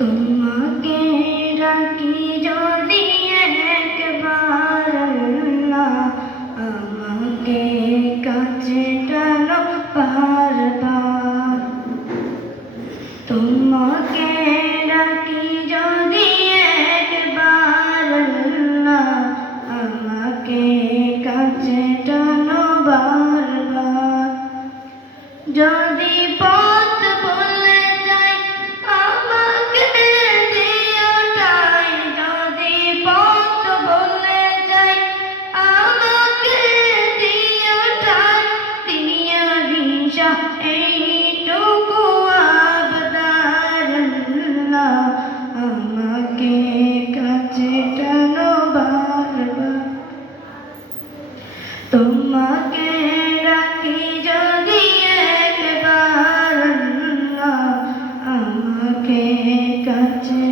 তোমাকে ডাকি যদি একবার আল্লাহ, আমাকে কাছে টানো বারবার। তোমাকে ডাকি যদি একবার আল্লাহ, আমাকে কাছে টানো বারবার। যদি পথ ভুলে যাই আমাকে দিও ঠাই, যদি পথ ভুলে যাই আমাকে দিও ঠাই, দিও দিশা এইটুকু আবদার আল্লাহ, আমাকে কাছে টানো বারবার। তোমাকে ডাকি যদি একবার আল্লাহ, আমাকে কাছে